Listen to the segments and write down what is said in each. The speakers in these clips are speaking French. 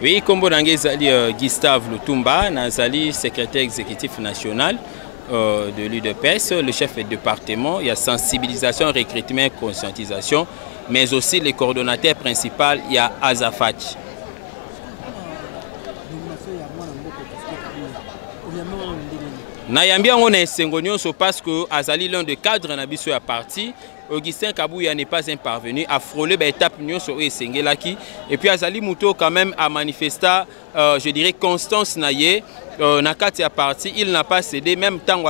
Oui, comme Gustave Lutumba, Nazali, secrétaire exécutif national de l'UDPS, le chef de département, il y a sensibilisation, recrutement et conscientisation, mais aussi le coordonnateur principal, il y a Azafach. Nayambia on est Sengonio parce que Azali l'un des cadres nabiso a parti. Augustin Kabouya n'est pas parvenu à frôler l'étape sur Sengelaki. Et puis Azali Mouto quand même a manifesté, je dirais, constance naye. Nakati a parti, il n'a pas cédé. Même tant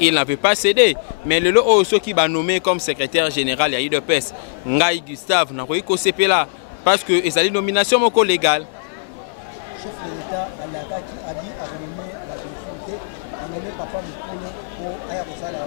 il n'avait pas cédé. Mais le lot qui va nommer comme secrétaire général à l'UDPS, Ngai Gustave, n'a pas eu là parce que Azali nomination moko légale. Chef de l'État a dit à renommer la collectivité, à nommer Papa Moukoulou pour Ayabosala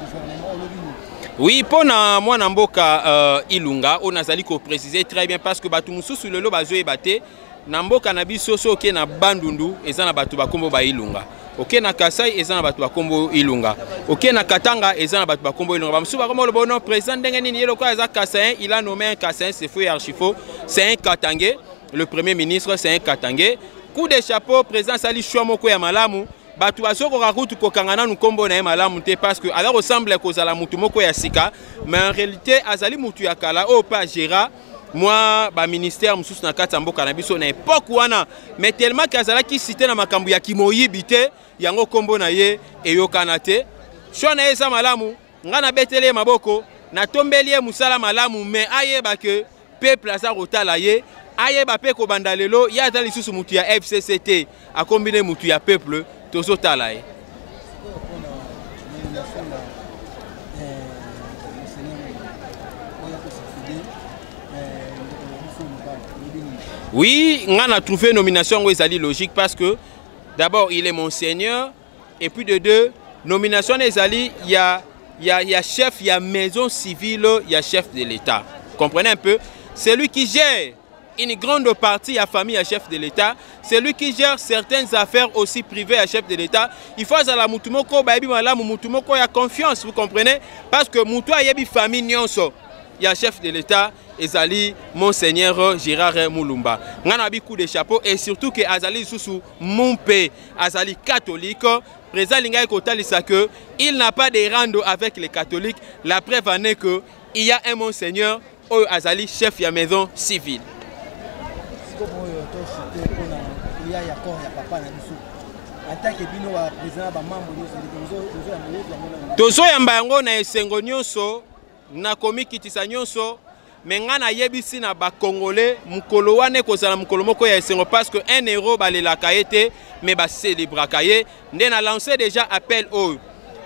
gouvernement Olobini. Oui, pour moi, Namboka Ilunga, on a précisé très bien parce que Batumoussou sur le lot bazo et baté, Namboka Nabi Soso qui na Bandundu et ça na Batuba Kombo ba Ilunga. Ok na Kasai et ça na Batuba Kombo Ilunga. Ok na Katanga et ça na Batuba Kombo Ilunga. Bamsuba comme le bon président d'Engeni Yelo Kaza Kasai, il a nommé un Kasai, c'est fou et archifo, c'est un Katangé. Le premier ministre, c'est un Katangé. Coup de chapeau, président Sali Chouamoko ya Malamu. Batu azoko rakutu kokangana nukombo na malamu te parce que alors ressemble kozala mutu moko ya sika, mais en réalité azali mutu ya kala o pa gera moi ba ministère mususu na kati mboka na biso na époque wana mais tellement kazala ki cité na makambu ya kimoyibi te yango kombo na ye eyokana te shona eza malamu ngana betele maboko na tombeli musala malamu mais ayeba que peuple aza rotala ye ayeba pe ko bandalelo ya dali susu mutu ya FCCT a combiner mutu ya peuple tozo talaye. Oui, on a trouvé une nomination où il logique parce que d'abord il est monseigneur et puis de deux, nomination il y a chef, il y a maison civile, il y a chef de l'État. Comprenez un peu? C'est lui qui gère une grande partie à famille à chef de l'État, c'est lui qui gère certaines affaires aussi privées à chef de l'État. Il faut à la mutumoko baby malamu mutumoko ya confiance, vous comprenez? Parce que mutu ayebi famille nyonso, il y a chef de l'État ezali monseigneur Gérard Moulumba. Ngana bi coup de chapeau et surtout que azali susu mumpe azali catholique. Président Lingaï Kotalisa que il n'a pas de rando avec les catholiques. La preuve en est que il y a un monseigneur ou azali chef de la maison civile. Tozo yamba yango na esengo nyonso na komi kitisa nyonso menga na yebisi na ba congolais mukolo wane kozala mukolo moko ya esengo parce que 1 euro balelaka ete mais ba célébraka ye nde na lancé déjà appel au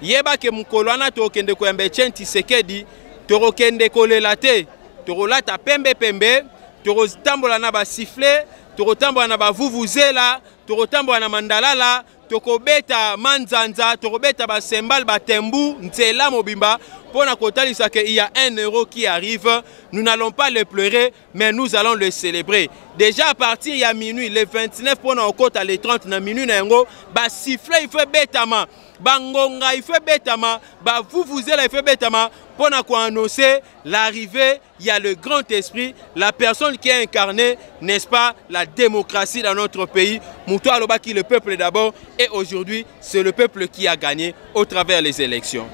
yeba ke mukolo wana tokende ko yamba Etienne Tshisekedi torokende kolela te torolata pembe pembe torotambola na ba sifflet torotambola na ba vuvuzela torotambola na mandalala tokobeta manzanza tokobeta ba sembal ba tembu nzela mobimba pona kotalisa que il y a 1 euro qui arrive, nous n'allons pas le pleurer mais nous allons le célébrer. Déjà à partir il y a minuit le 29 pona okota le 30 na minuit na ngo ba sifflet il faut betama bangonga il faut betama ba vuvuzela il faut betama pour annoncer l'arrivée, il y a le grand esprit, la personne qui a incarné, n'est-ce pas, la démocratie dans notre pays. Moutou Alobaki, le peuple d'abord, et aujourd'hui, c'est le peuple qui a gagné au travers des élections.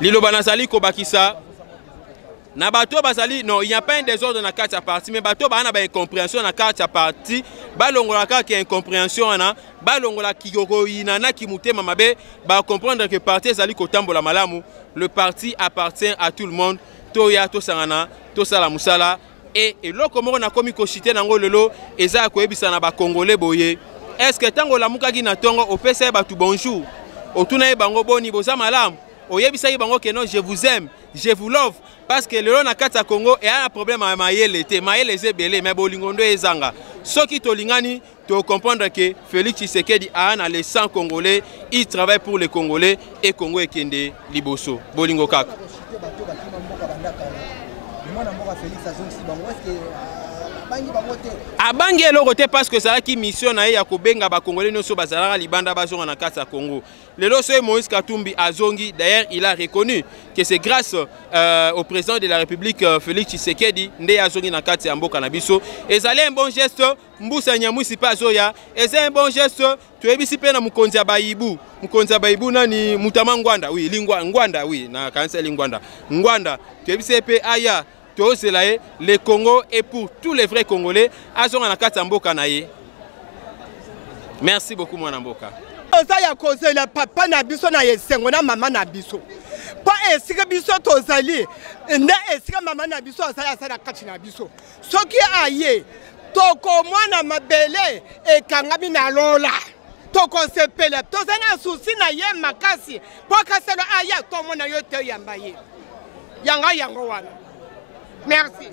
Lilo Banazali Kobakisa. Nabato Bazali, non, il n'y a pas un désordre dans la carte à partie, mais Bato Bana a une incompréhension dans la carte à partie. Balongola qui a une incompréhension, Balongola qui Inana qui mouté Mamabe, va comprendre que parti Zali Kotambola Malamu, le parti appartient à tout le monde, Toya, Tosangana, Tosala Moussala, et l'autre on a commis Koshite Nango Lelo, et ça Koebisana ba Congolais Boye. Est-ce que Tango la Mukagi na Tongo, au PC Batu bonjour, au Tunae Bango Boni, Boza Malam, au Yebisa Bango que non, je vous aime, je vous love. Parce que le Rona Kata Congo est un problème à Maël l'été, Maël les ébélés, mais Bolingondo et Zanga. Ce qui t'olingani, tu comprendre que Félix Tshisekedi a les 100 Congolais, il travaille pour les Congolais et Congo et Kende Liboso. Bolingo Kak. abangi eloko te parce que ezalaki mission na ye ya kobenga bakongolais nyonso bazalaka libanda bazonga na kati ya Congo. Lelo soki Moïse Katumbi azongi, d'ailleurs il a reconnu que c'est grâce au président de la République Félix Tshisekedi nde azongi na kati ya mboka na biso. Ezali un bon geste, Mbusa Nyamwisi pa azoya, eza un bon geste, toyebisi pe na mukonzi ya Bayibu. Mukonzi ya Bayibu nani Mutama Ngwanda, oui, Ngwanda, oui, na kanisa Ngwanda. Ngwanda, toyebisi pe aya le Congo est pour tous les vrais Congolais. Merci beaucoup, mon Mboka. Papa na biso na yesengo na mama na biso. Pa esika biso tozali, nda esika mama na biso asala kati na biso. Soki aye, toko mwana mabele ekangami na lola. Toko sepele, tozana susi na ye makasi. Po kaselo aya to mona yo te yamba ye. Yanga wana. Merci.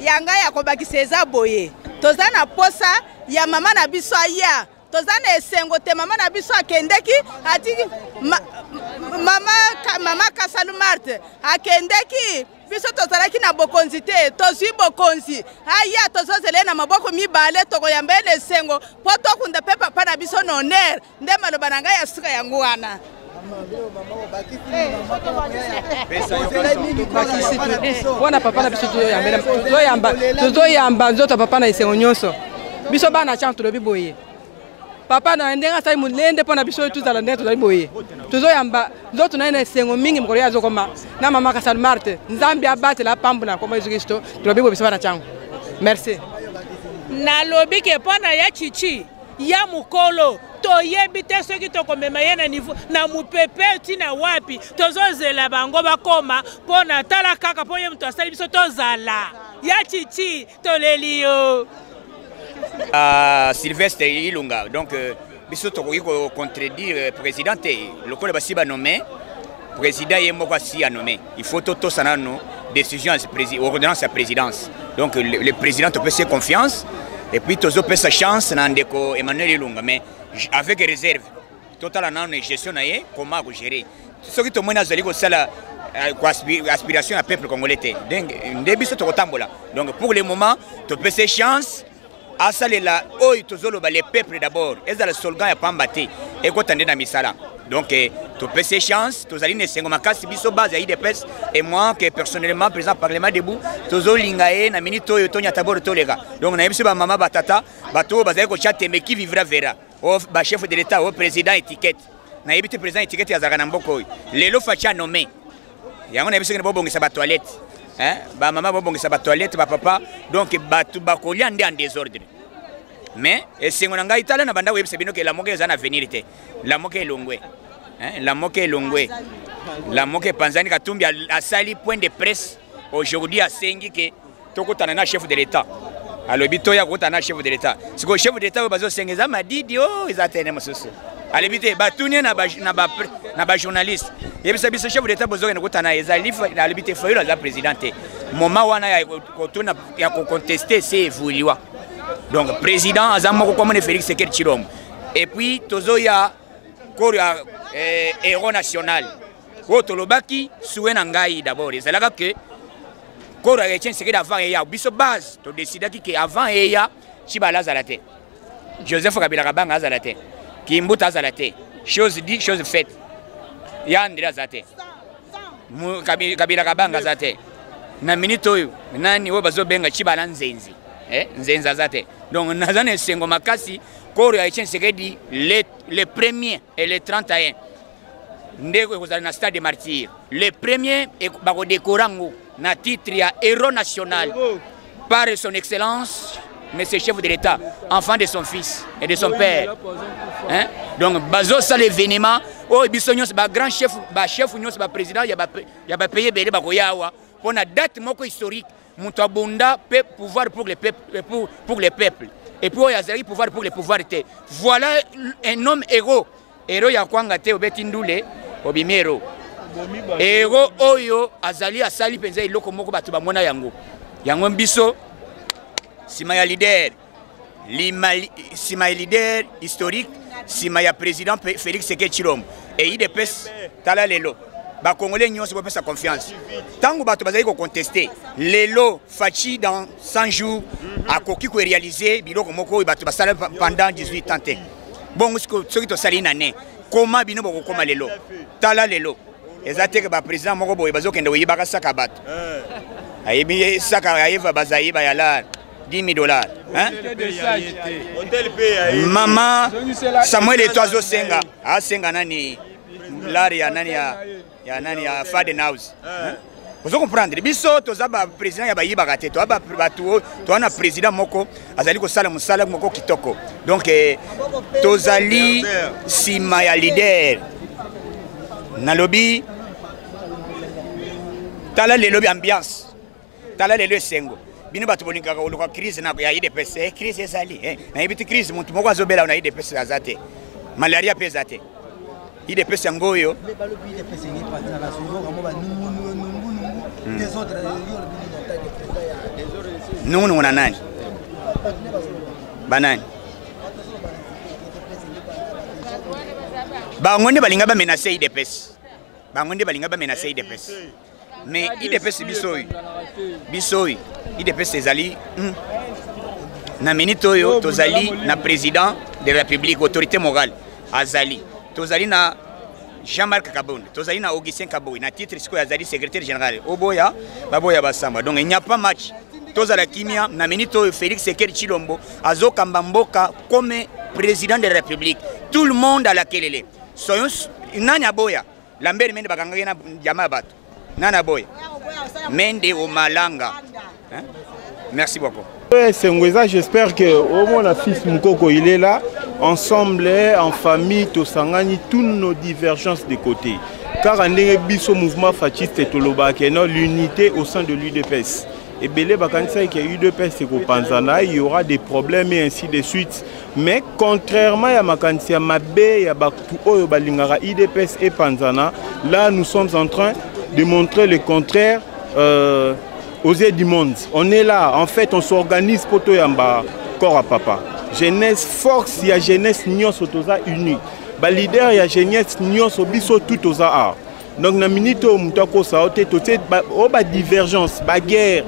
Yanga ya kobakisa eza boye. Toza na posa ya mama na biso aya. Toza na esengo te mama na biso akendeki atiki mama Kasalu Marte akendeki biso tozalaki na bokonzi te tozwi bokonzi aya tozozele na maboko mibale toko yambele esengo po tokunda pe papa na biso na honneur nde maloba na ngai ya suka yango wana. Wana papa na biso tozoyamba nzoto papa na esengo nyonso biso bana chanto lobi boye papa na ndenga sai mulende pona biso tuzala ndeto lobi boye tozoyamba nzoto na esengo mingi mukolo yazo koma na mama Kasalu Marte nzambi abate la pambula koma Yesu Kristo lobi boye biso bana chango. Merci. Na lobi ke pona ya chichi ya mukolo toyebi te soki tokomema ye na niveau na mupepe tina wapi tozozela bango bakoma pona tala kaka po ye mutu asali biso tozala ya chichi toleli yo. Sylvestre Ilunga, donc biso tokoki ko contredire président le col basi ba nommé président ye moko si a nommé il faut toto sanano décision ordonnance à présidence donc le président te peut faire confiance et puis tozo peut sa chance na ndeko Emmanuel Ilunga mais avec réserve total en gestion naie comment gérer ce qui te mena zali ko sala aspiration à peuple congolais donc ndebiso to kotambola donc pour le moment tu peux ses chance à saler la oi tozolo ba les peuples d'abord et dans le slogan ya pambate et ko tande na misala donc tu peux ses chance tozali ne sengo makasi biso base ya IDPS et moi que personnellement président parlement debout tozolo lingae na minute oyo tonya taboro tolega donc na biso ba mama batata bato bazali ko chatte mais qui vivra verra au chef de l'État, au président étiquette. Na yebite président étiquette ya zaka na mboko. Lelo facha nommé. Yango na biso ke bobongisa ba toilette. Ba mama bobongisa ba toilette ba papa donc batu bakolia ndé en désordre. Mais esengo na ngai tala na banda webse bino ke la moke za na venir te. La moke elongwe. La moke elongwe. La moke Panzani Katumbi a sali point de presse aujourd'hui à Sengi ke tokotana na chef de l'État. Alors bito ya kotana chef de l'État. Ce que chef de l'État bazo sengeza madidi oh izatene mosusu. Ale bité batunia na ba journaliste. Yebisa biso chef de l'État bazo na kotana ezali ale bité fayula za présidente. Moment wana ya kotuna ya ko contester c'est évoluer. Donc président azamoko comme Félix Tshisekedi Tshilombo. Et puis tozo ya koria héros national. Kotolobaki suena ngai d'abord. Ezalaka que Koro a été inscrit avant et il y a biso base to décider que avant et il y a Chibala Zalate Joseph Kabila Kabanga Zalate Kimbuta Zalate chose dit chose faite il y a Andrea Zate Kabila Kabanga Zate na minito yo nani wo bazo benga Chibala Nzenzi Nzenza Zate donc nazane sengo makasi Koro a été inscrit les premiers et les 31 ndeko ko na stade de martyrs les premiers et bako décorango na titre ya héros national par son excellence monsieur chef de l'État enfant de son fils et de son père donc bazo ça l'événement oh bisonyos ba grand chef nyos ba président ya ba payer belé ba koyawa pona date moko historique muto abunda pouvoir pour les peuples pour les peuples et puis yazari pouvoir pour les pouvoirs voilà un homme héros ya kwanga te obeti ndule obimero Ero oyo azali asali penza iloko moko batu bamona yango mbiso sima ya leader historique sima ya président Félix Tshisekedi Tshilombo et IDPS tala lelo ba Congolais nyonso ba pesa confiance. Tango bato bazali ko contester, lelo fachi dans 100 jours a koki ko réaliser biloko moko bato basala pendant 18 ans. Bon ce qui to sali nané. Comment bino boko koma lelo? Tala lelo. Ezate que ba président moko boye bazo kende oyeba ka saka bato. Ayebi saka ayeva bazayi ba yala $10,000. Hein? Maman Samuel Etoizo Senga, a Senga nani lari ya nani ya Faden House. Vous comprenez? Biso tozaba président ya bayiba kate to aba bato to ana président moko azali ko sala musala moko kitoko. Donc tozali sima ya leader. Na lobby tala le lobby ambiance. Tala le sengo. Bino bato bolinga ko luka crise na ya IDPS crise ezali na ibiti crise muntu moko azobela na IDPS azate malaria pesate IDPS yangoyo nunu na nani banani bangonde balinga ba menacer IDPS bangonde balinga ba menacer IDPS mais IDPS bisoyi IDPS ezali na minute oyo tozali na président de la République autorité morale azali tozali na Jean-Marc Kabonde tozali na Augustin Kaboui na titre siko azali secrétaire général oboya baboya basamba donc il n'y a pas match tozala kimia na minute oyo Félix Sekeri Chilombo azokamba mboka comme président de la République tout le monde à la kelele soyons nani aboya Lambert Mende bakanga na jamaa bato nana boy Mende o malanga. Hein? Merci beaucoup. J'espère que au moins la fils Moukoko il est là, ensemble, en famille, Tosangani, toutes nos divergences de côté. Car on est biso mouvement fasciste et Toloba, qui est l'unité au sein de l'UDPS. Et Belé Bakansa qui a eu UDPS et Panzana, il y aura des problèmes et ainsi de suite. Mais contrairement à Makansia Mabe, il y a Bakuo, Balingara, UDPS et Panzana, là nous sommes en train de montrer le contraire aux yeux du monde. On est là, en fait, on s'organise pour tout yamba corps à papa. Jeunesse force, il y a jeunesse nios autoza unis. Ba leader, il y a jeunesse nios obiso tout aux a. Donc na minute où mutako saote tout ba divergence, ba guerre,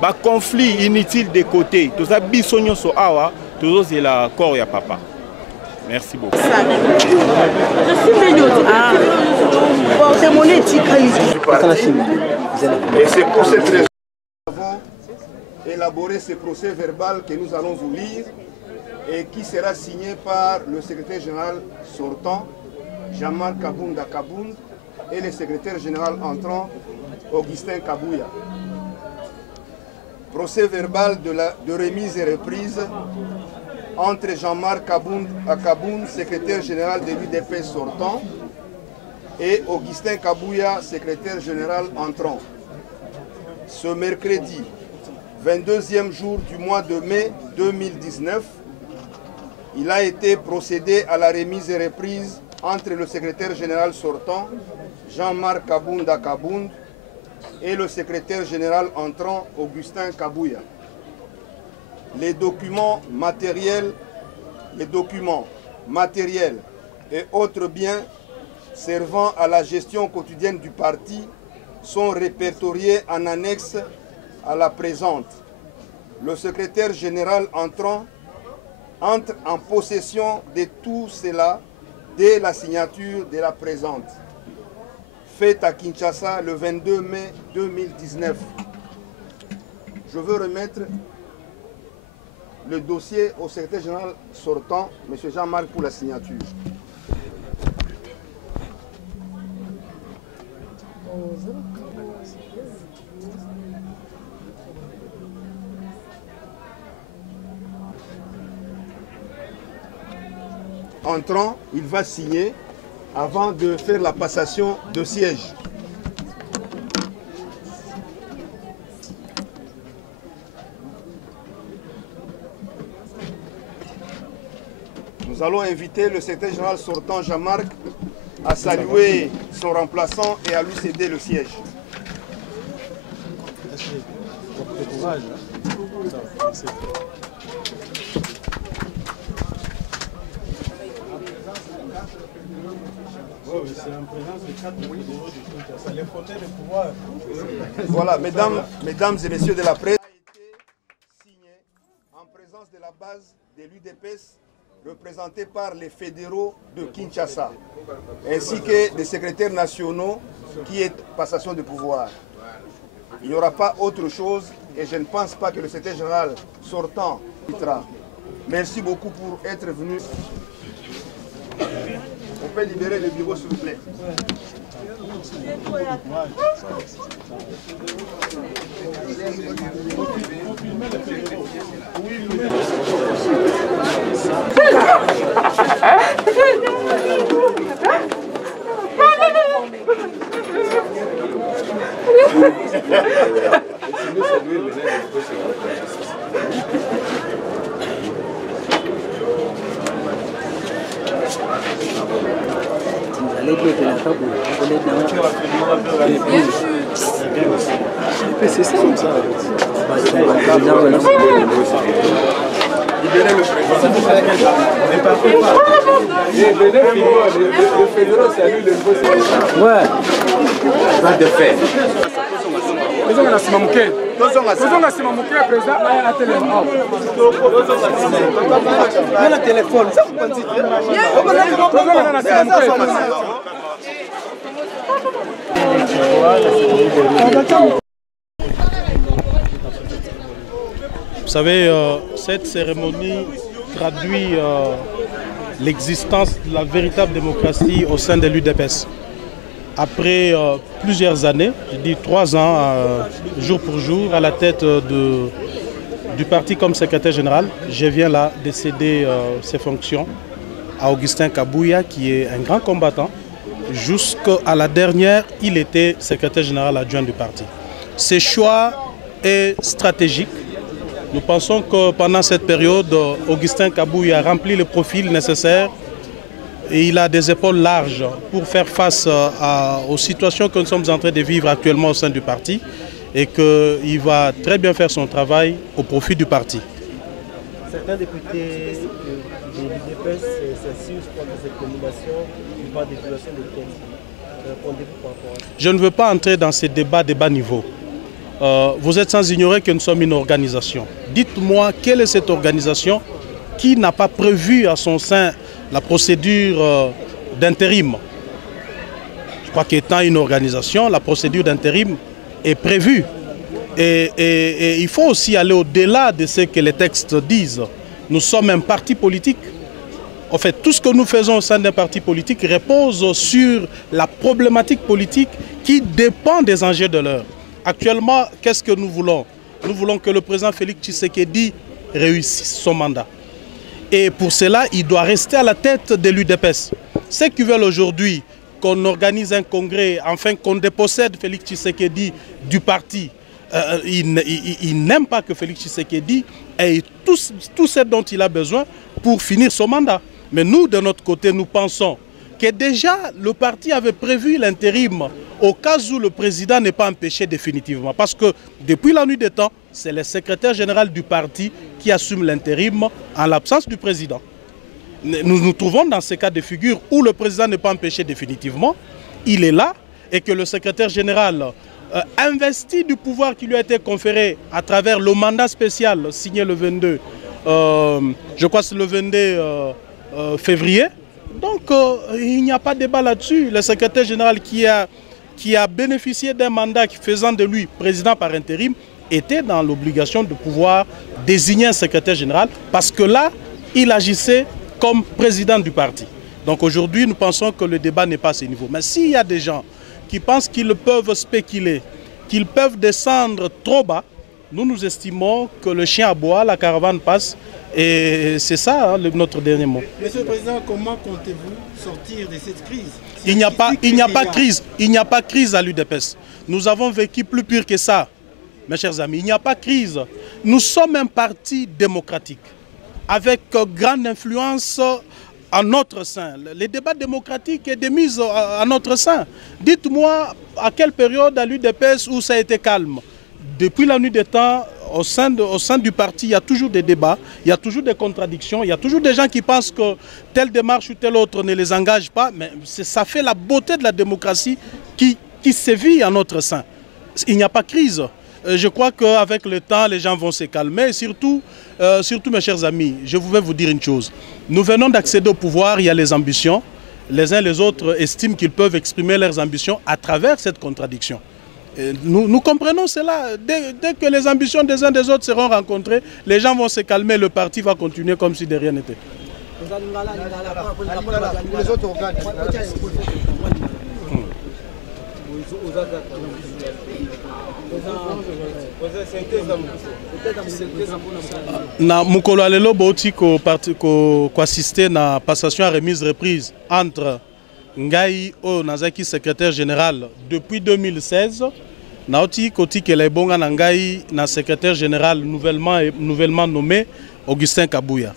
ba conflit inutile de côté. Tout ça biso nios awa, tout c'est la corps ya papa. Merci beaucoup. Je suis venu et c'est pour cette raison que nous avons élaboré ce procès verbal que nous allons vous lire et qui sera signé par le secrétaire général sortant, Jean-Marc Kabunda Kabound, et le secrétaire général entrant, Augustin Kabouya. Procès verbal de remise et reprise entre Jean-Marc Kabound, secrétaire général de l'UDPS sortant, et Augustin Kabouya, secrétaire général entrant. Ce mercredi, 22e jour du mois de mai 2019, il a été procédé à la remise et reprise entre le secrétaire général sortant, Jean-Marc Kabunda Kabound, et le secrétaire général entrant, Augustin Kabouya. Les documents matériels et autres biens servant à la gestion quotidienne du parti sont répertoriés en annexe à la présente. Le secrétaire général entrant entre en possession de tout cela dès la signature de la présente, faite à Kinshasa le 22 mai 2019. Je veux remettre le dossier au secrétaire général sortant, M. Jean-Marc, pour la signature. Entrant, il va signer avant de faire la passation de siège. Nous allons inviter le secrétaire général sortant, Jean-Marc, à saluer son remplaçant et à lui céder le siège. c'est en présence de 4 fédéraux de Kinshasa, les fauteuils de pouvoir. Voilà, mesdames et messieurs de la presse, a été signé en présence de la base de l'UDPS représentée par les fédéraux de Kinshasa, ainsi que des secrétaires nationaux qui est passation de pouvoir. Il n'y aura pas autre chose et je ne pense pas que le secrétaire général sortant quittera. Merci beaucoup pour être venu. On peut libérer le bureau s'il vous plaît. C'est ça comme ça. Libérez le président. Ne partez pas. Le fédéral, c'est à lui le beau. Ouais. Pas de fait. Vous savez, cette cérémonie traduit l'existence de la véritable démocratie au sein de l'UDPS. Après plusieurs années, je dis 3 ans, jour pour jour, à la tête du parti comme secrétaire général, je viens là de céder ses fonctions à Augustin Kabouya, qui est un grand combattant. Jusqu'à la dernière, il était secrétaire général adjoint du parti. Ce choix est stratégique. Nous pensons que pendant cette période, Augustin Kabouya a rempli le profil nécessaire et il a des épaules larges pour faire face aux situations que nous sommes en train de vivre actuellement au sein du parti et qu'il va très bien faire son travail au profit du parti. Certains députés de l'UDPS s'assurent contre cette nomination, ils parlent des violations de texte. Répondez-vous par rapport à ça? Je ne veux pas entrer dans ces débats de bas niveau. Vous êtes sans ignorer que nous sommes une organisation. Dites-moi quelle est cette organisation qui n'a pas prévu à son sein la procédure d'intérim. Je crois qu'étant une organisation, la procédure d'intérim est prévue. Et il faut aussi aller au-delà de ce que les textes disent. Nous sommes un parti politique. En fait, tout ce que nous faisons au sein d'un parti politique repose sur la problématique politique qui dépend des enjeux de l'heure. Actuellement, qu'est-ce que nous voulons? Nous voulons que le président Félix Tshisekedi réussisse son mandat. Et pour cela, il doit rester à la tête de l'UDPS. Ceux qui veulent aujourd'hui qu'on organise un congrès, enfin qu'on dépossède Félix Tshisekedi du parti, ils n'aiment pas que Félix Tshisekedi ait tout ce dont il a besoin pour finir son mandat. Mais nous, de notre côté, nous pensons que déjà le parti avait prévu l'intérim au cas où le président n'est pas empêché définitivement. Parce que depuis la nuit des temps, c'est le secrétaire général du parti qui assume l'intérim en l'absence du président. Nous nous trouvons dans ces cas de figure où le président n'est pas empêché définitivement, il est là et que le secrétaire général investi du pouvoir qui lui a été conféré à travers le mandat spécial signé le 22, je crois que c'est le 22 février. Donc il n'y a pas de débat là-dessus. Le secrétaire général qui a bénéficié d'un mandat faisant de lui président par intérim était dans l'obligation de pouvoir désigner un secrétaire général parce que là, il agissait comme président du parti. Donc aujourd'hui, nous pensons que le débat n'est pas à ce niveau. Mais s'il y a des gens qui pensent qu'ils peuvent spéculer, qu'ils peuvent descendre trop bas, nous estimons que le chien aboie, la caravane passe. Et c'est ça notre dernier mot. Monsieur le Président, comment comptez-vous sortir de cette crise? Il n'y a pas crise. Il n'y a pas crise à l'UDPS. Nous avons vécu plus pire que ça, mes chers amis. Il n'y a pas crise. Nous sommes un parti démocratique, avec grande influence à notre sein. Les débats démocratiques est démise à notre sein. Dites-moi à quelle période à l'UDPS où ça a été calme. Depuis la nuit des temps, au sein du parti, il y a toujours des débats, il y a toujours des contradictions, il y a toujours des gens qui pensent que telle démarche ou telle autre ne les engage pas, mais ça fait la beauté de la démocratie qui sévit en notre sein. Il n'y a pas de crise. Je crois qu'avec le temps, les gens vont se calmer. Et surtout, mes chers amis, je voulais vous dire une chose. Nous venons d'accéder au pouvoir, il y a les ambitions. Les uns les autres estiment qu'ils peuvent exprimer leurs ambitions à travers cette contradiction. Et nous comprenons cela. Dès que les ambitions des uns des autres seront rencontrées, les gens vont se calmer, le parti va continuer comme si de rien n'était. Na mukolo alelo boti ko assister na passation à remise reprise entre Ngai o Nazaki secrétaire général depuis 2016 naoti koti ke la bonga na Ngai na secrétaire général nouvellement nommé Augustin Kabouya.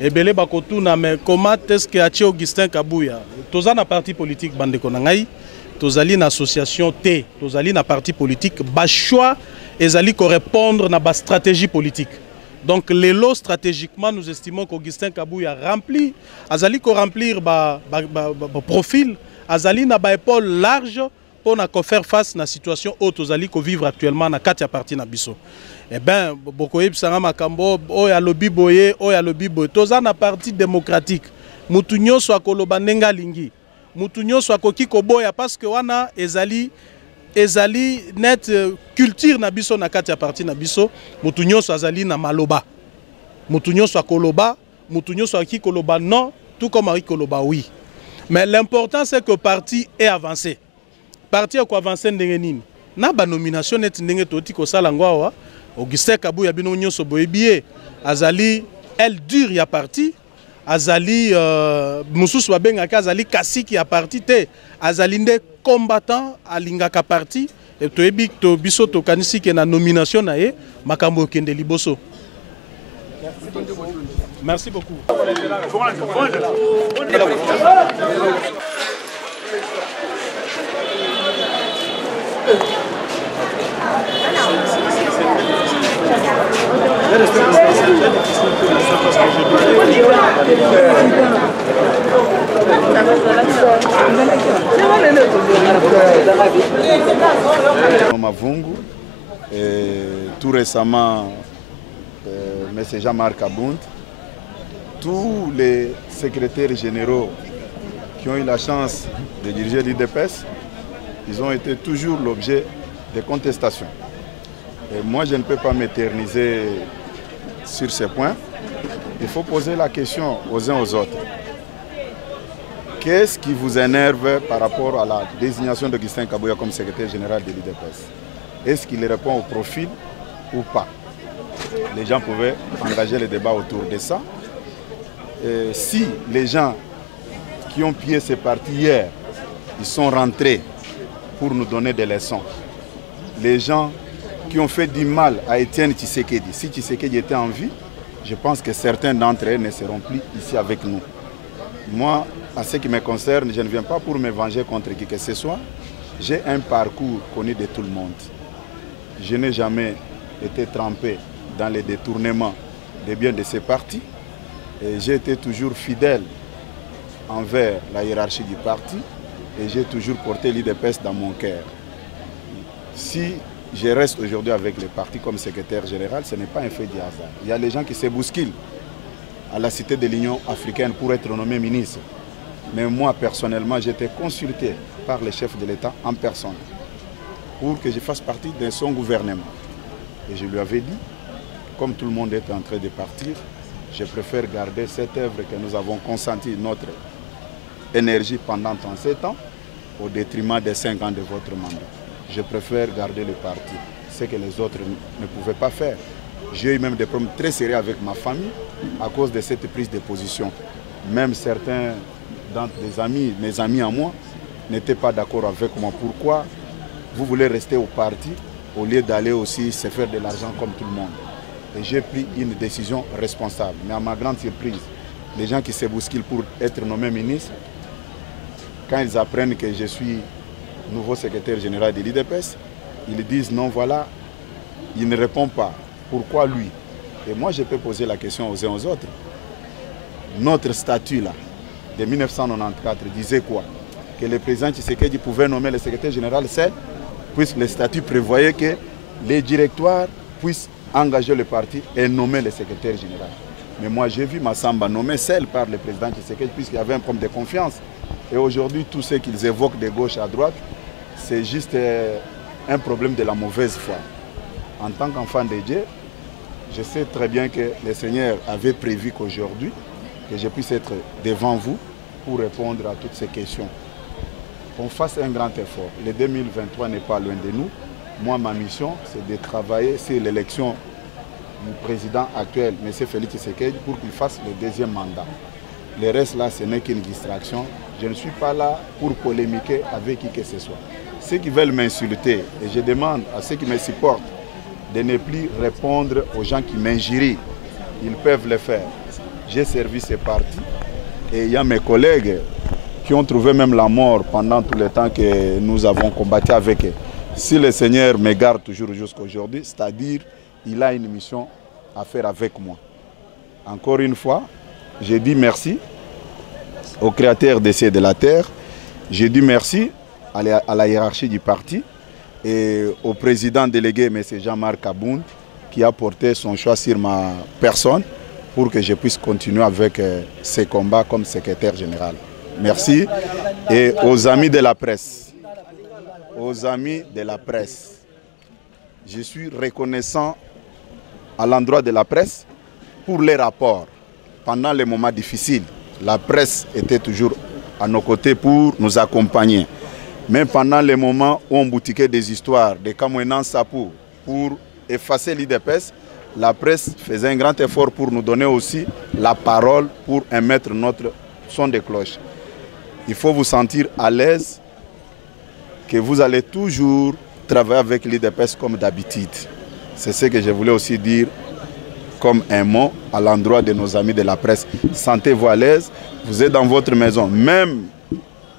Ebele bakotu na me comment est-ce que achi Augustin Kabouya toza na parti politique bandeko na Ngai tozali na association T, tozali na parti politique, ba choix ezali correspondre na ba stratégie politique. Donc lelo stratégiquement nous estimons qu'Augustin Kabouya rempli, azali ko remplir ba profil, azali na ba épaule large pour na faire face na situation haute tozali ko vivre actuellement na kati ya parti na biso. Eh ben bokoyeb sanga makambo oya lobi boye, oya lobi boye. Toza na parti démocratique. Mutu nyonso akoloba ndenga lingi. Mutu nyonso akoki koboya parce que wana ezali net culture na biso na kati ya parti na biso. Mutu nyonso azali na maloba. Mutu nyonso akoloba, mutu nyonso aki koloba non, tout comme aki koloba oui. Mais l'important c'est que le parti est avancé. Parti a avancé ndenge nini. Na ba nomination net ndenge toti ko sala ngwa Augustin Kabouya bino nyonso boyebié azali elle dure ya parti. Azali mususu babengaka azali kasiki ya parti te azali nde combattant alingaka parti et toyebi to biso to kanisi ke na nomination na ye makambo kende liboso. Merci beaucoup. Mavungu, tout récemment, M. Jean-Marc Abound, tous les secrétaires généraux qui ont eu la chance de diriger l'IDPS, ils ont été toujours l'objet de contestations. Et moi, je ne peux pas m'éterniser sur ces points. Il faut poser la question aux uns aux autres. Qu'est-ce qui vous énerve par rapport à la désignation d'Augustin Kabouya comme secrétaire général de l'IDPS? Est-ce qu'il répond au profil ou pas? Les gens pouvaient engager le débat autour de ça. Et si les gens qui ont pillé ces partis hier, ils sont rentrés pour nous donner des leçons. Les gens qui ont fait du mal à Étienne Tshisekedi, si Tshisekedi était en vie, je pense que certains d'entre eux ne seront plus ici avec nous. Moi, à ce qui me concerne, je ne viens pas pour me venger contre qui que ce soit. J'ai un parcours connu de tout le monde. Je n'ai jamais été trempé dans les détournements des biens de ces partis. Et j'ai été toujours fidèle envers la hiérarchie du parti et j'ai toujours porté l'IDPS dans mon cœur. Si je reste aujourd'hui avec le parti comme secrétaire général, ce n'est pas un fait du hasard. Il y a les gens qui se bousculent à la cité de l'Union africaine pour être nommé ministre. Mais moi, personnellement, j'ai été consulté par le chef de l'État en personne pour que je fasse partie de son gouvernement. Et je lui avais dit, comme tout le monde est en train de partir, je préfère garder cette œuvre que nous avons consenti notre énergie pendant 37 ans au détriment des 5 ans de votre mandat. Je préfère garder le parti, ce que les autres ne pouvaient pas faire. J'ai eu même des problèmes très sérieux avec ma famille à cause de cette prise de position. Même certains d'entre mes amis à moi, n'étaient pas d'accord avec moi. Pourquoi vous voulez rester au parti au lieu d'aller aussi se faire de l'argent comme tout le monde? Et j'ai pris une décision responsable. Mais à ma grande surprise, les gens qui se bousculent pour être nommés ministre, quand ils apprennent que je suis nouveau secrétaire général de l'IDPS, ils disent non, voilà, il ne répond pas Pourquoi lui? Et moi, je peux poser la question aux uns aux autres. Notre statut là, de 1994, disait quoi? Que le président Tshisekedi pouvait nommer le secrétaire général seul, puisque le statut prévoyait que les directoires puissent engager le parti et nommer le secrétaire général. Mais moi, j'ai vu Massamba nommé seul par le président Tshisekedi, puisqu'il y avait un problème de confiance. Et aujourd'hui, tout ce qu'ils évoquent de gauche à droite, c'est juste un problème de la mauvaise foi. En tant qu'enfant de Dieu, je sais très bien que le Seigneur avait prévu qu'aujourd'hui, que je puisse être devant vous pour répondre à toutes ces questions. On fasse un grand effort. Le 2023 n'est pas loin de nous. Moi, ma mission, c'est de travailler sur l'élection du président actuel, M. Félix Tshisekedi, pour qu'il fasse le deuxième mandat. Le reste là, ce n'est qu'une distraction. Je ne suis pas là pour polémiquer avec qui que ce soit. Ceux qui veulent m'insulter, et je demande à ceux qui me supportent de ne plus répondre aux gens qui m'injurient. Ils peuvent le faire. J'ai servi ces partis et il y a mes collègues qui ont trouvé même la mort pendant tout le temps que nous avons combattu avec eux. Si le Seigneur me garde toujours jusqu'à aujourd'hui, c'est-à-dire il a une mission à faire avec moi. Encore une fois, je dis merci au Créateur des cieux et de la terre. Je dis merci à la hiérarchie du parti et au président délégué, M. Jean-Marc Kaboun, qui a porté son choix sur ma personne pour que je puisse continuer avec ces combats comme secrétaire général. Merci. Et aux amis de la presse, je suis reconnaissant à l'endroit de la presse pour les rapports. Pendant les moments difficiles, la presse était toujours à nos côtés pour nous accompagner. Mais pendant les moments où on boutiquait des histoires, des Kamouenan Sapou, pour effacer l'IDPS, la presse faisait un grand effort pour nous donner aussi la parole pour émettre notre son de cloche. Il faut vous sentir à l'aise que vous allez toujours travailler avec l'IDPS comme d'habitude. C'est ce que je voulais aussi dire comme un mot à l'endroit de nos amis de la presse. Sentez-vous à l'aise, vous êtes dans votre maison. Même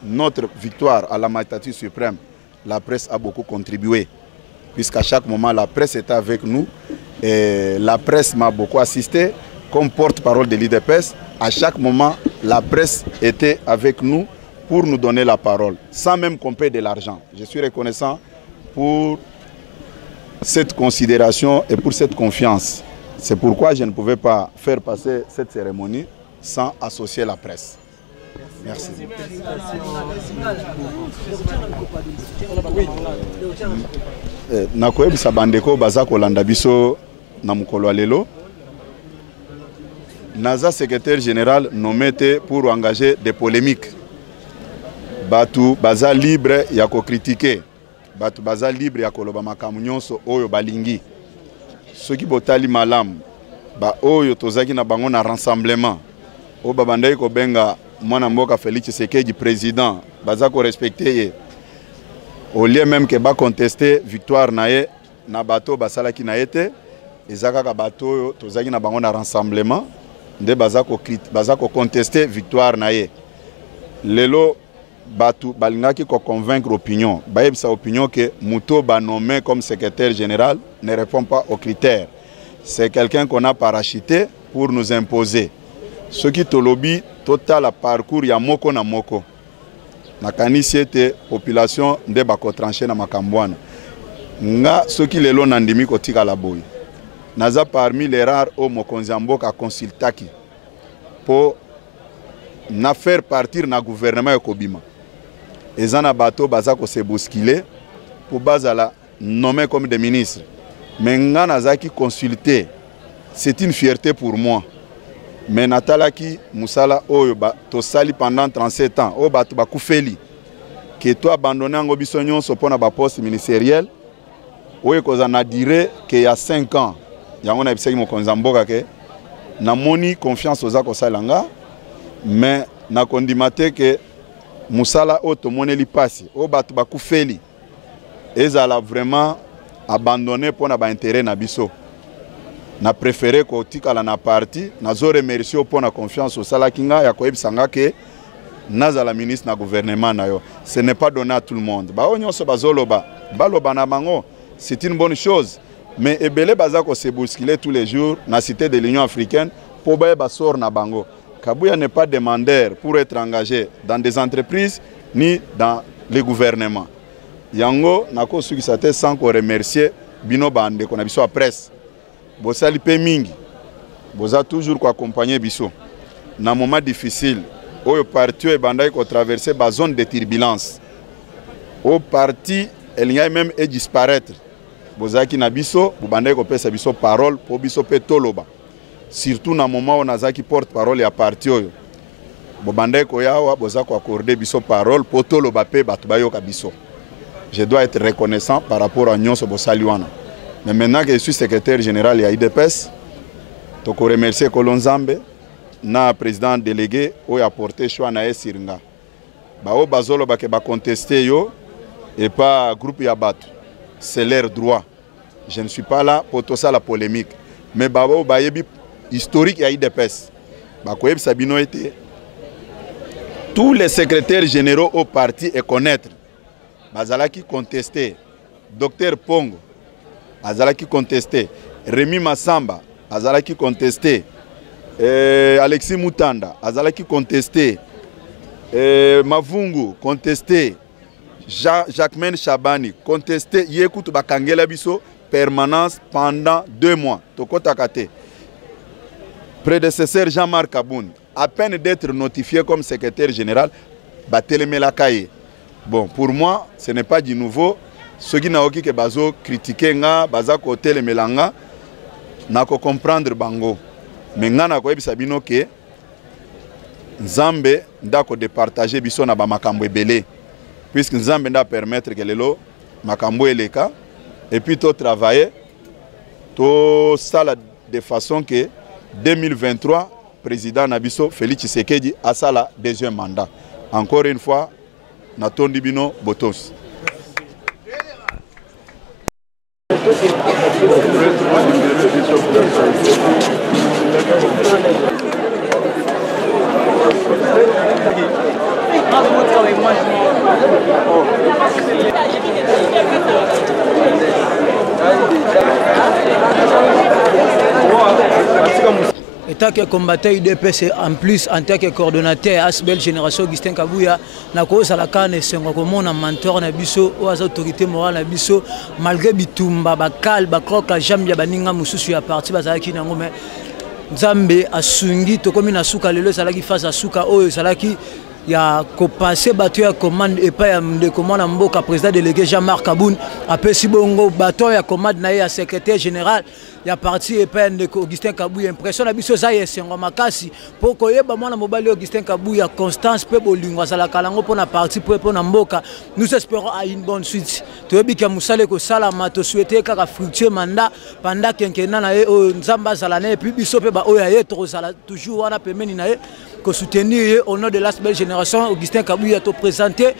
notre victoire à la magistrature suprême, la presse a beaucoup contribué. Puisqu'à chaque moment, la presse était avec nous. Et la presse m'a beaucoup assisté. Comme porte-parole de l'IDPS, à chaque moment, la presse était avec nous pour nous donner la parole, sans même qu'on paie de l'argent. Je suis reconnaissant pour cette considération et pour cette confiance. C'est pourquoi je ne pouvais pas faire passer cette cérémonie sans associer la presse. Merci. Nakoyebisa bandeko baza kolanda biso na mukolo lelo. Naza secrétaire général nommé pour engager des polémiques. Batu baza libre ya ko critiquer. Batu baza libre ya koloba makambo nyonso oyo balingi. Soki botali malamu ba oyo tozaki na bango na rassemblement. O babandai ko benga mwana mboka Félix Tshisekedi président baza ko respecter ye. Au lieu même que ba contester victoire na ye na bato basalaki na yete ezaka ka bato oyo tozaki na bango na rassemblement nde baza ko contester victoire na ye. Lelo batu balingaki ko convaincre opinion bayebisa opinion que muto ba nommé comme secrétaire général ne répond pas aux critères. C'est quelqu'un qu'on a parachuté pour nous imposer. Ce qui tolobi total parcours ya moko na moko. Nakanisi ete population nde bako trancher na makambwana. Nga soki lelo nandimi kotika la boy. Naza parmi les rares au mokonzi mboka consultaki pour na faire partir na gouvernement ya Kobima. Ezana bato baza ko se bousculer pour bazala nommé comme des ministres. Mais nga nazaki consulter. C'est une fierté pour moi. Mais natalaki musala oyo to sali pendant 37 ans o bato bakufeli que toi abandonné ngo biso nyonso pona ba poste ministériel oyo koza na dire que il y a 5 ans yango na bisaki mokonzi mboka ke na moni confiance oza ko salanga mais na kondimate que musala o to moneli pasi o bato bakufeli ezala vraiment abandonné pona ba intérêt na biso. Na préféré ko tikala na parti na zo remercier pour na confiance au salakinga ya koyebisanga ke nazala ministre na gouvernement na yo. Ce n'est pas donné à tout le monde. Ba onyoso bazoloba baloba na bango, c'est une bonne chose Mais ebele bazako se bousculer tous les jours dans la cité de l'Union africaine pour bailler basor na bango. Kabuya n'est pas demandeur pour être engagé dans des entreprises ni dans les gouvernements. Yango nako suki sate sans ko remercier bino bande ko na biso a presse. Bosali pe mingi. Boza toujours ko accompagner biso. Na moment difficile, oyo parti e bandai ko traverser ba zone de turbulence. Au parti elle y a même et disparaître. Bozaki na biso, bubandai ko pesa biso parole po biso pe toloba. Surtout na moment où nazaki porte parole ya parti oyo. Bobandai ko yawa bozako accorder biso parole po toloba pe batu bayoka biso. Je dois être reconnaissant par rapport à Nyonso Bosaliwana. Mais maintenant que je suis secrétaire général ya IDPS, toko remercier Kolonzambe na président délégué oyo apporté choix na esiringa. Ba o bazolo ba ke ba contester yo et pas groupe ya batu. C'est leur droit. Je ne suis pas là pour tout ça la polémique. Mais babo bayebi historique ya IDPS. Bakoyeb Sabino était tous les secrétaires généraux au parti et connaître. Bazalaki contesté. Docteur Pongo, Bazalaki contesté. Rémi Massamba, Bazalaki contesté. Alexis Moutanda, Bazalaki contesté. Mavungu, contesté. Jacquemaine Chabani, contesté. Yekutu Bakangela Biso, permanence pendant 2 mois. Tokota Kate. Prédécesseur Jean-Marc Kaboun, à peine d'être notifié comme secrétaire général, Batelemela-Kaye. Bon, pour moi, ce n'est pas du nouveau. Ceux qui n'ont pas bazo critiquer nga, baza côté le melanga, n'a qu'à comprendre bango. Mais nga na ko sabino ke Nzambe ndako de partager biso na ba makambo ebele. Puisque Nzambe nda permettre que lelo makambo eleka et puis to travailler to sala de façon que 2023 président Nabiso Félix Tshisekedi a sala deuxième mandat. Encore une fois, Natondi Bino Botos. En tant que combattant UDPS, en plus en tant que coordonnateur Asbel Génération Augustin Kabouya, na koza la kane sengo komona mentor na biso ou autorité morale na biso malgré bitumba bakal bakroka jambia baninga mususu ya parti bazalaki nango mais Nzambe asungi tokomi na suka lelo zalaki face à suka oyo zalaki ya ko passer bato ya commande et pas ya de commande mboka président délégué Jean-Marc Kaboun apesi bongo bato ya commande na ya secrétaire général ya parti et pas de Augustin Kabouya impression na biso za yesengo makasi pour koyeba mwana mobali Augustin Kabouya constance pe bolingo za la kalango pour na parti pour na mboka nous espérons à une bonne suite toyebi ka musale ko sala mato souhaiter kaka fructueux mandat pendant quinquennat na nzamba za l'année et puis biso pe ba oya yeto za toujours wana pemeni na ko soutenir au nom de l'Asbel Génération Augustin Kabouya to présenter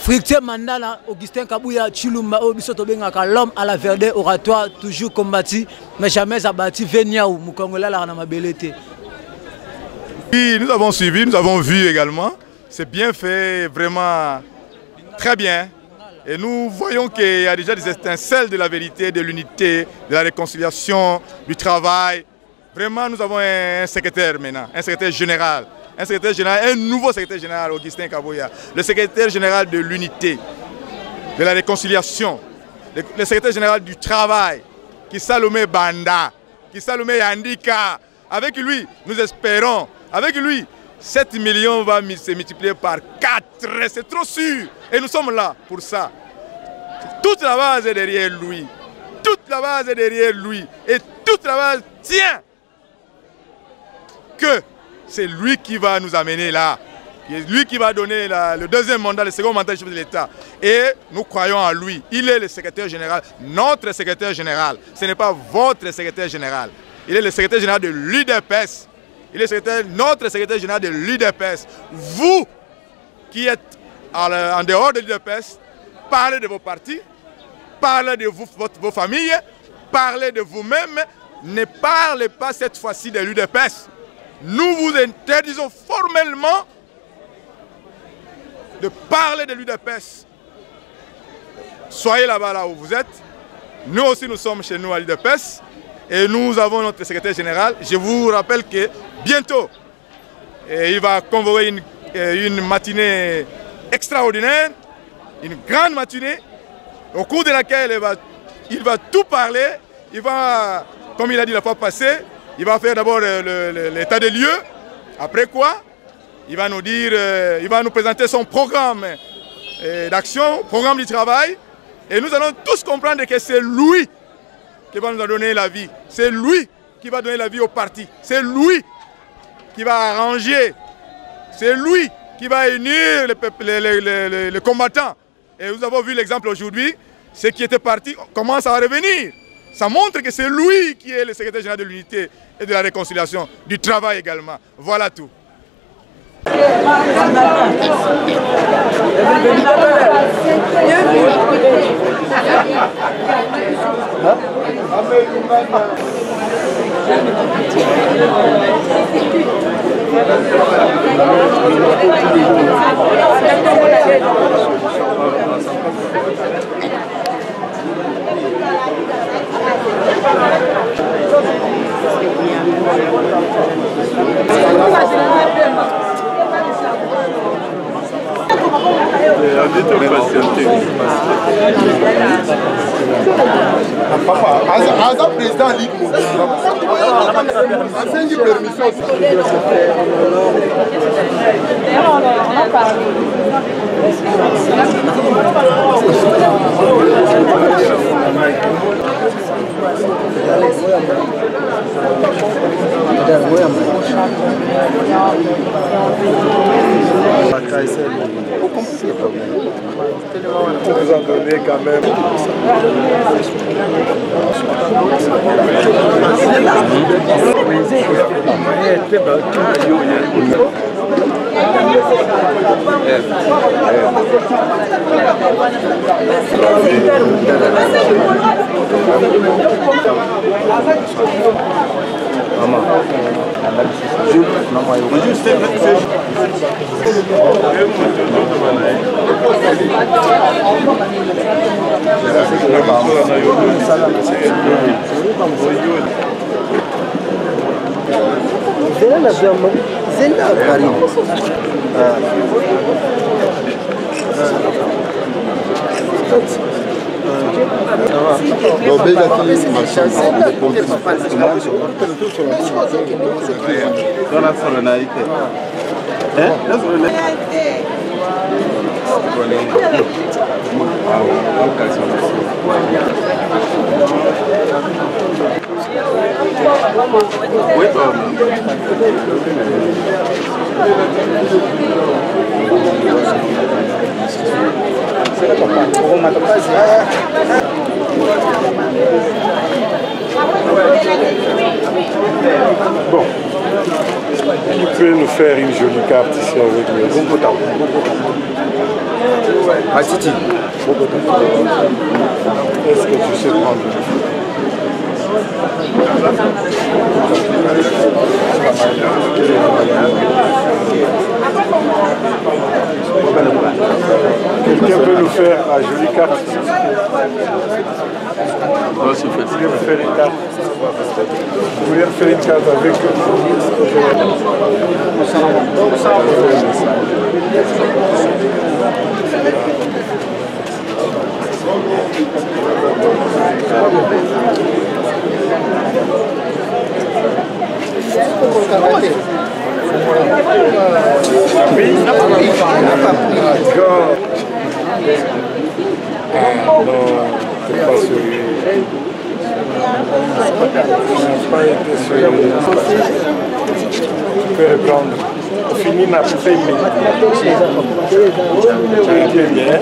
fructueux mandat là Augustin Kabouya Chilumba biso to bengaka l'homme à la verdure oratoire toujours combattu mais jamais abattu Veniaou Mukongola la na mabelete. Oui, nous avons suivi, nous avons vu également, c'est bien fait, vraiment très bien. Et nous voyons qu'il y a déjà des étincelles de la vérité, de l'unité, de la réconciliation, du travail. Vraiment, nous avons un secrétaire maintenant, un secrétaire général. Un secrétaire général, un nouveau secrétaire général, Augustin Kabouya. Le secrétaire général de l'unité, de la réconciliation. Le secrétaire général du travail, qui Salomé Banda, qui Salomé Yandika. Avec lui, nous espérons, avec lui, 7 millions va se multiplier par 4. C'est trop sûr. Et nous sommes là pour ça. Toute la base est derrière lui. Toute la base est derrière lui. Et toute la base tient que c'est lui qui va nous amener là. C'est lui qui va donner le deuxième mandat, le second mandat du chef de l'État. Et nous croyons en lui. Il est le secrétaire général, notre secrétaire général. Ce n'est pas votre secrétaire général. Il est le secrétaire général de l'UDPS. Il est notre secrétaire général de l'UDPS. Vous qui êtes en dehors de l'UDPS, parlez de vos partis, parlez de vos familles, parlez de vous-même. Ne parlez pas cette fois-ci de l'UDPS. Nous vous interdisons formellement de parler de l'UDPS. Soyez là-bas, là où vous êtes. Nous aussi, nous sommes chez nous à l'UDPS et nous avons notre secrétaire général. Je vous rappelle que bientôt, il va convoquer une matinée extraordinaire, une grande matinée, au cours de laquelle il va tout parler. Il va, comme il a dit la fois passée, il va faire d'abord l'état des lieux. Après quoi, il va nous dire, il va nous présenter son programme d'action, programme du travail. Et nous allons tous comprendre que c'est lui qui va nous donner la vie. C'est lui qui va donner la vie au parti. C'est lui qui va arranger. C'est lui qui va unir les combattants. Et nous avons vu l'exemple aujourd'hui. Ceux qui étaient partis commencent à revenir. Ça montre que c'est lui qui est le secrétaire général de l'unité et de la réconciliation, du travail également. Voilà tout. Papa, as a président ligue permission. Pour vous en donner quand même. Bon, qui peut nous faire une jolie carte ici avec nous? Titi. Est-ce que tu sais prendre? Quelqu'un peut nous faire la jolie carte? Vous voulez me faire une carte? Vous voulez me faire une carte avec non, c'est pas sérieux. Pas été sérieux. Tu peux reprendre. On finit ma feuille. Tu es bien.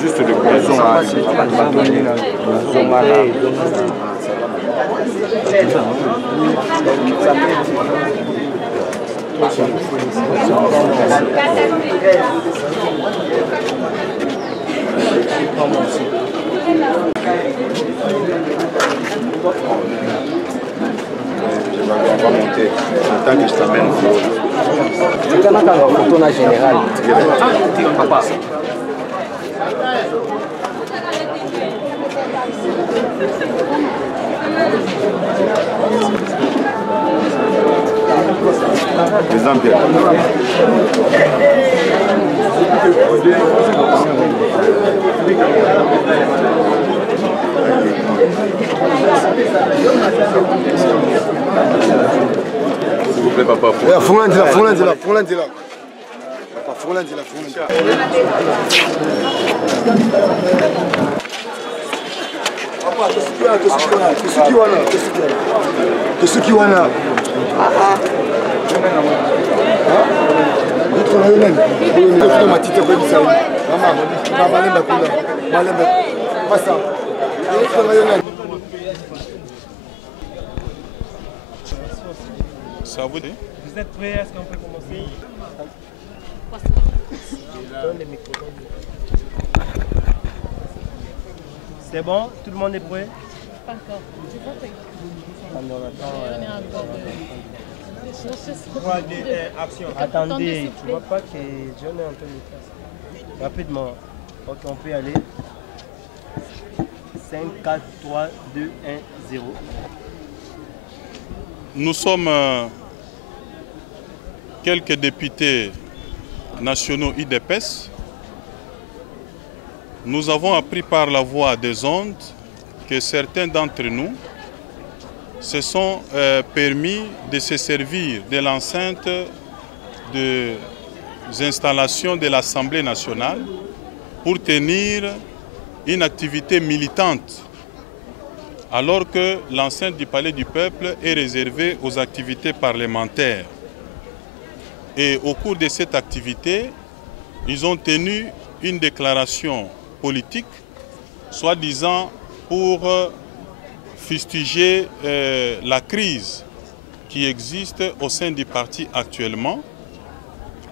Juste le poison à on va monter. Attends que je t'amène. C'est quand même un photo en général. Papa. Exemple. S'il vous plaît, papa. Papa, Ça vous dit? Vous êtes prêts? Est-ce qu'on peut commencer? C'est bon? Tout le monde est prêt? Pas encore. On attend. 3, 2, 1, action. Attendez, tu vois pas que John est en train de faire ça. Rapidement. Ok, on peut y aller. 5, 4, 3, 2, 1, 0. Nous sommes quelques députés nationaux IDPS. Nous avons appris par la voie des ondes que certains d'entre nous se sont permis de se servir de l'enceinte des installations de l'Assemblée nationale pour tenir une activité militante, alors que l'enceinte du Palais du Peuple est réservée aux activités parlementaires. Et au cours de cette activité, ils ont tenu une déclaration politique, soi-disant pour fustiger la crise qui existe au sein du parti actuellement,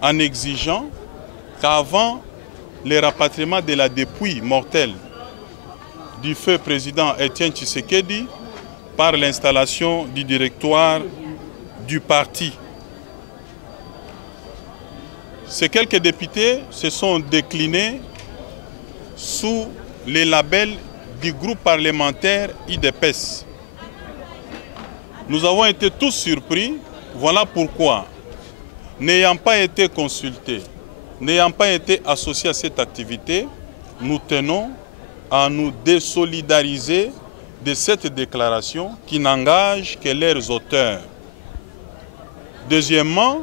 en exigeant qu'avant le rapatriement de la dépouille mortelle du feu président Etienne Tshisekedi par l'installation du directoire du parti. Ces quelques députés se sont déclinés sous les labels du groupe parlementaire IDPS. Nous avons été tous surpris, voilà pourquoi, n'ayant pas été consultés, n'ayant pas été associés à cette activité, nous tenons à nous désolidariser de cette déclaration qui n'engage que leurs auteurs. Deuxièmement,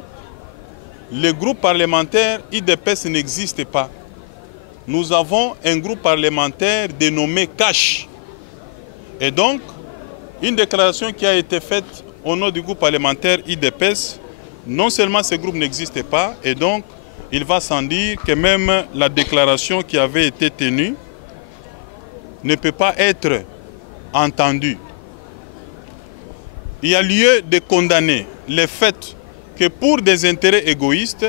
le groupe parlementaire IDPS n'existe pas. Nous avons un groupe parlementaire dénommé CACH. Et donc, une déclaration qui a été faite au nom du groupe parlementaire IDPS, non seulement ce groupe n'existe pas, et donc il va sans dire que même la déclaration qui avait été tenue ne peut pas être entendue. Il y a lieu de condamner le fait que pour des intérêts égoïstes,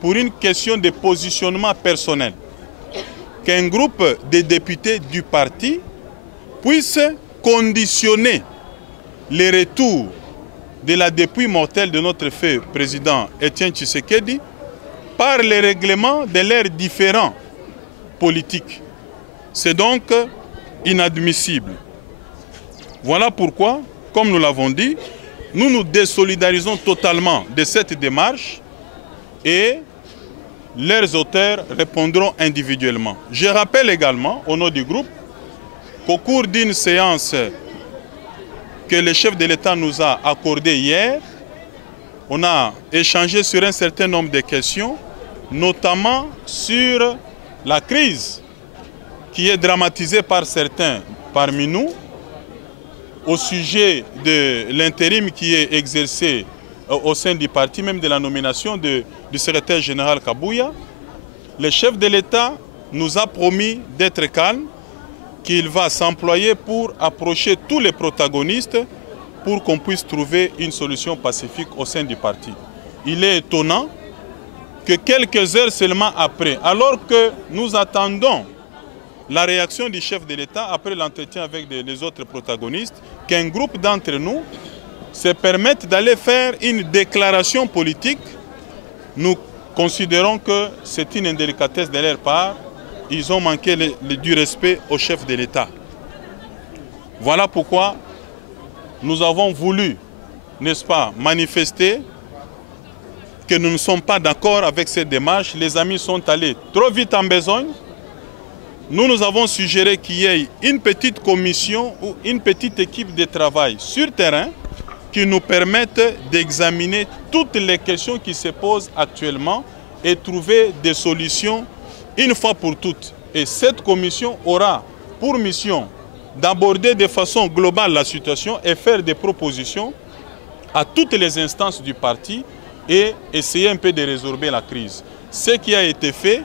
pour une question de positionnement personnel, qu'un groupe de députés du parti puisse conditionner le retour de la dépouille mortelle de notre feu président Etienne Tshisekedi par les règlements de leurs différents politiques. C'est donc inadmissible. Voilà pourquoi, comme nous l'avons dit, nous nous désolidarisons totalement de cette démarche et leurs auteurs répondront individuellement. Je rappelle également, au nom du groupe, qu'au cours d'une séance que le chef de l'État nous a accordée hier, on a échangé sur un certain nombre de questions, notamment sur la crise qui est dramatisée par certains parmi nous, au sujet de l'intérim qui est exercé au sein du parti, même de la nomination du secrétaire général Kabouya, le chef de l'État nous a promis d'être calme, qu'il va s'employer pour approcher tous les protagonistes pour qu'on puisse trouver une solution pacifique au sein du parti. Il est étonnant que quelques heures seulement après, alors que nous attendons la réaction du chef de l'État après l'entretien avec les autres protagonistes, qu'un groupe d'entre nous se permette d'aller faire une déclaration politique. Nous considérons que c'est une indélicatesse de leur part. Ils ont manqué du respect au chef de l'État. Voilà pourquoi nous avons voulu, n'est-ce pas, manifester que nous ne sommes pas d'accord avec cette démarche. Les amis sont allés trop vite en besogne. Nous avons suggéré qu'il y ait une petite commission ou une petite équipe de travail sur terrain qui nous permette d'examiner toutes les questions qui se posent actuellement et trouver des solutions une fois pour toutes. Et cette commission aura pour mission d'aborder de façon globale la situation et faire des propositions à toutes les instances du parti et essayer un peu de résorber la crise. Ce qui a été fait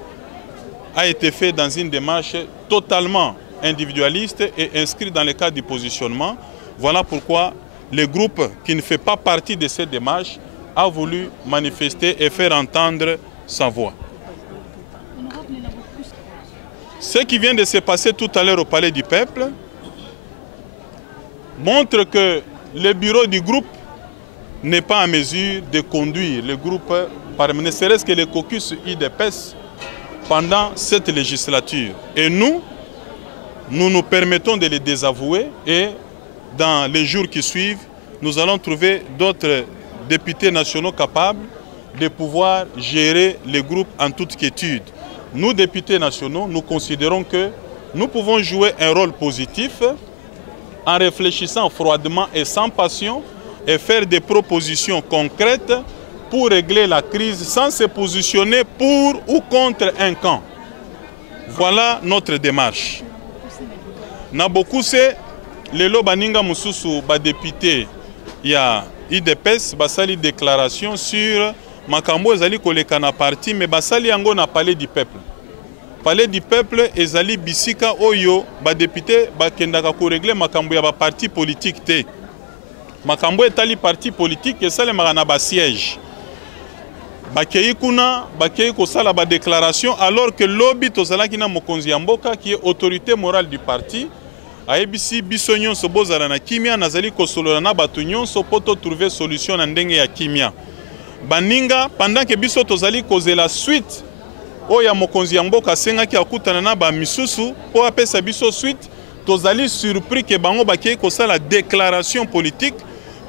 dans une démarche totalement individualiste et inscrit dans le cadre du positionnement. Voilà pourquoi le groupe qui ne fait pas partie de cette démarche a voulu manifester et faire entendre sa voix. Ce qui vient de se passer tout à l'heure au Palais du Peuple montre que le bureau du groupe n'est pas en mesure de conduire le groupe, ne serait-ce que le caucus UDPS, pendant cette législature. Et nous nous permettons de les désavouer et dans les jours qui suivent, nous allons trouver d'autres députés nationaux capables de pouvoir gérer le groupe en toute quiétude. Nous, députés nationaux, nous considérons que nous pouvons jouer un rôle positif en réfléchissant froidement et sans passion et faire des propositions concrètes pour régler la crise sans se positionner pour ou contre un camp. Voilà notre démarche. Nabokuse, lelo baninga mususu ba député ya IDPS basali déclaration sur makambo ezali koleka na parti mais basali yango na Palais du Peuple. Palais du Peuple ezali bisika oyo ba député bakendaka ko régler makambo ya ba parti politique te. Makambo etali parti politique esalemaka na ba siège. Bakei kuna bakei kosala ba déclaration alors que lobby tozalaki na mokonzi ya mboka qui est autorité morale du parti ayebisi biso nyonso bozala na kimia nazali kosolola na bato nyonso poto trouver solution na ndenge ya kimia. Baninga pendant que biso tozali kozela suite oya mokonzi ya mboka asengaki akutana na ba misusu po apesa biso suite tozali surpris que bango bakei kosala déclaration politique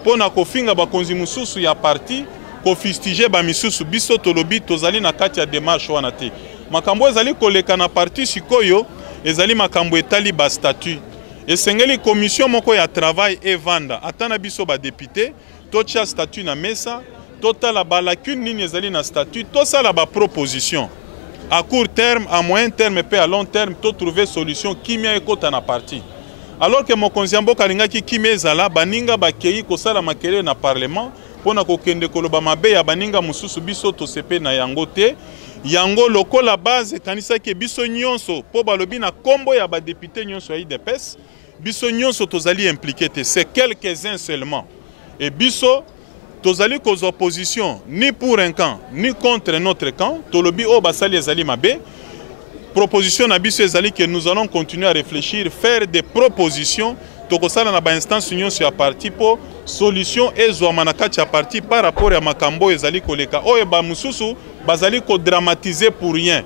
pona kofinga bakonzi mususu ya parti kofistige ba misusu biso tolobi tozali na kati ya démarche wana te. Makambo ezali koleka na parti sikoyo ezali makambo etali ba statut. Esengeli commission moko ya travail et vanda atana biso ba député tocha statut na mesa totala ba lacune nini ezali na statut tosala ba proposition à court terme, à moyen terme et à long terme to trouver solution kimia ekota na parti. Alors que mokonzi ya mboka alingaki kimia ezala baninga bakei kosala makele na parlement pona kokende koloba mabe ya baninga mususu biso tosepe na yango te. Yango lokola base kanisa ke biso nyonso po balobi na kombo ya ba député nyonso ya IDPS biso nyonso tozali impliqué te, c'est quelques-uns seulement. Et biso tozali cause opposition ni pour un camp ni contre notre camp. Tolobi o basali ezali mabe. Proposition na biso ezali que nous allons continuer à réfléchir, faire des propositions tokosala na ba instance nyonso ya parti po solution ezwa na kati ya parti par rapport à makambo ezali koleka oyo ba mususu bazali ko dramatiser pour rien.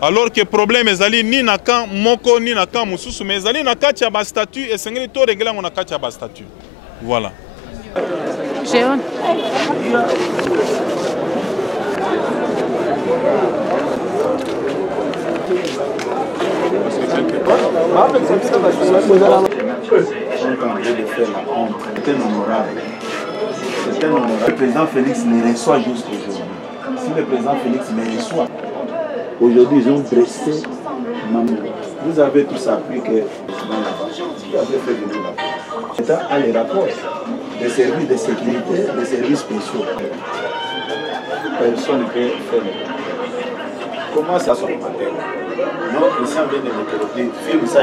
Alors que problème ezali ni na camp moko ni na camp mususu mais ezali na kati ya ba statut et sengeli to régler na kati ya ba statut. Voilà. Jean. Le président Félix me reçoit jusqu'aujourd'hui. Si le président Félix me reçoit, aujourd'hui ils ont dressé Mamou. Vous avez tous appris que vous avez fait venir la L'État a les rapports des services de sécurité, des services spéciaux. Personne ne peut faire. Comment ça se passe? Non, les gens viennent de me dire, film ça.